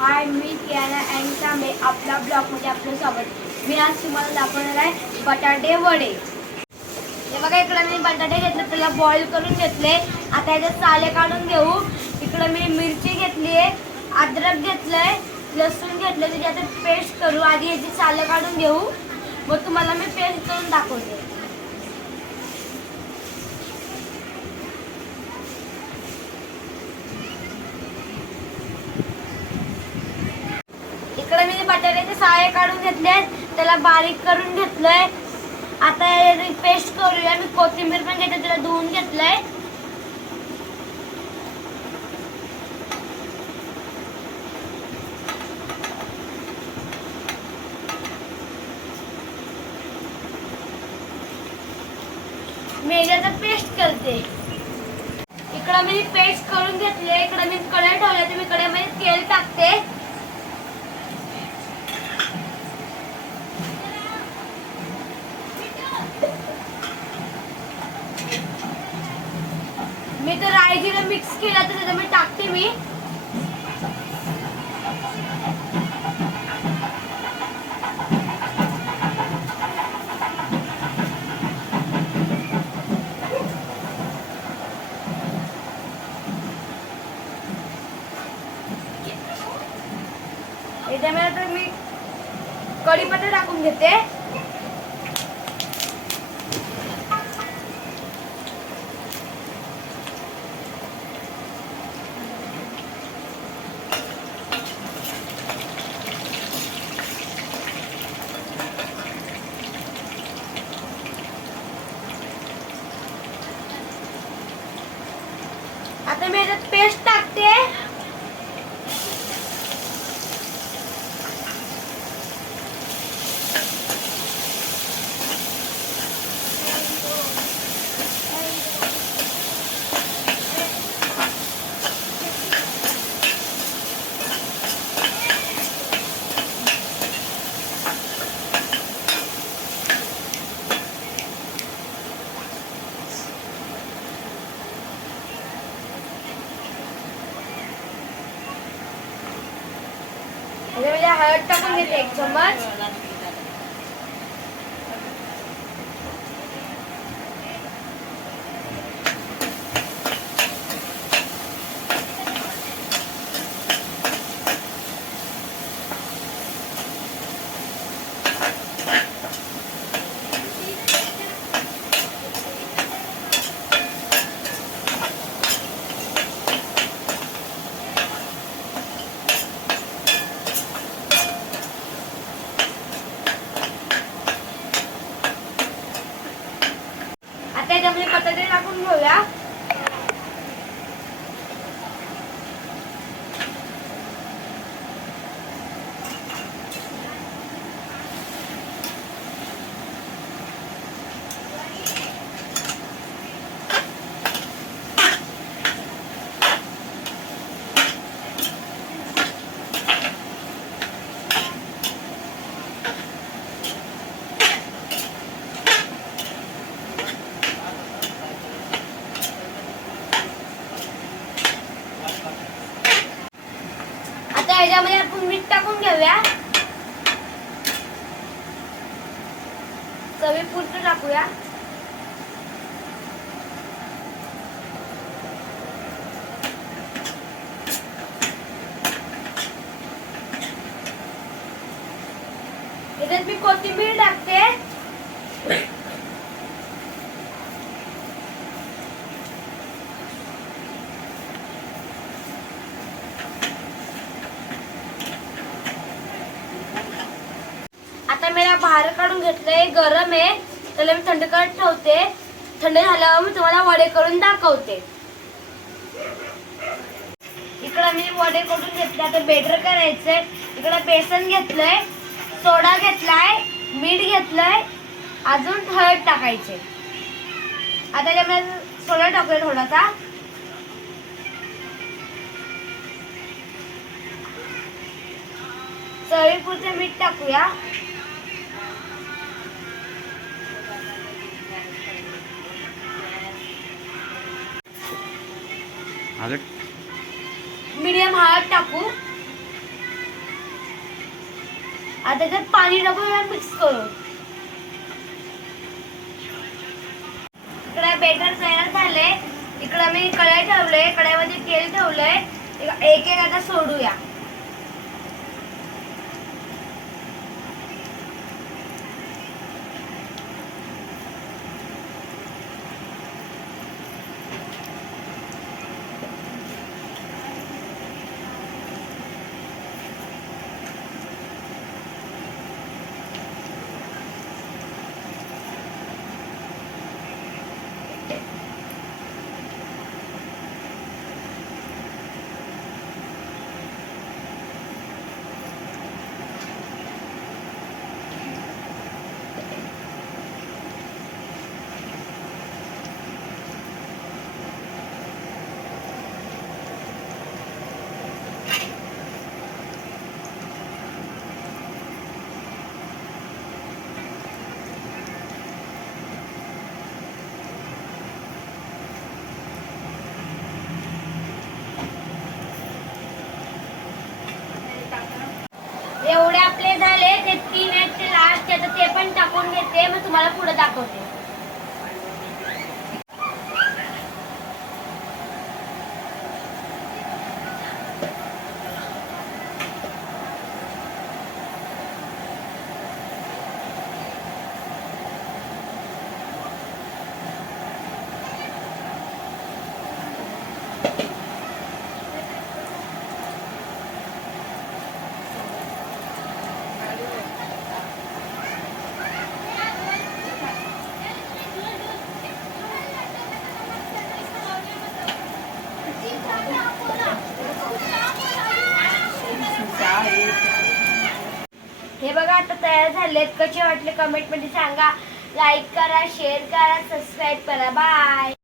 हाय, मी Kiana and तांबे आपल्या ब्लॉगमध्ये आपलं स्वागत। मी आज तुम्हाला दाखवणार आहे बटाटे वडे। हे बघा, इकडे मी बटाटे घेतले, त्याला बॉईल करून घेतले। आता याचे साले काढून घेऊ। इकडे मी मिरची घेतली आहे, अद्रक घेतलंय, लसूण घेतलं, त्याची आता पेस्ट करू। आधी याची साले काढून घेऊ, मग तुम्हाला मी पेस्ट करून दाखवते। इकडे मी बटाट्याचे साळे काढून घेतले, त्याला बारीक करून घेतलंय। आता याची पेस्ट करूया। मी कोथिंबीर पण घेतली, त्याला धुवून घेतलंय। मी याची पेस्ट करते। इकडे मी पेस्ट करून घेतले। इकडे मी कढई ठेवली, मी कढईमध्ये तेल टाकते। मी तर राई जिरं मिक्स केलं, तर त्याच्यामध्ये टाकते मी। याच्यामध्ये आता मी कढीपत्ता टाकून घेते। आता मी याच्यात पेस्ट टाकते। याच्यामध्ये हळद टाकून घेते 1 चम्मच। त्याच्यामध्ये बटाटे टाकून घेऊया। याच्यामध्ये आपण मीठ टाकून घेऊया, चवीपुरतं टाकूया। याच्यात मी कोथिंबीर टाकते। आता मी बाहेर काढून घेतलंय, गरम आहे, त्याला मी थंड करत ठेवते। थंड झाल्यावर मी तुम्हाला वडे करून दाखवते। इकडे मी वडे करून घेतले, आता बेटर करायचंय। इकडे बेसन घेतलंय, सोडा घेतलाय, मीठ घेतलंय, अजून हळद टाकायचे। आता यामध्ये सोडा टाकूया थोडासा। चवीपुरते मीठ टाकूया। मीडियम हळद टाकू। आता त्याच्यात पाणी टाकून मिक्स करू. इकडे बेटर तयार झाले. इकडे मी कढई ठेवले, कढईमध्ये तेल ठेवलंय. एक एक आता सोडूया. एवढे आपले झाले. ते 3 आहेत ते लास्ट, आता ते पण टाकून घेते, मग तुम्हाला पुढे दाखवते. हे बघा आता तयार झालेत. कसे वाटले कमेंट मध्ये सांगा. लाईक करा, शेअर करा, सबस्क्राईब करा. बाय.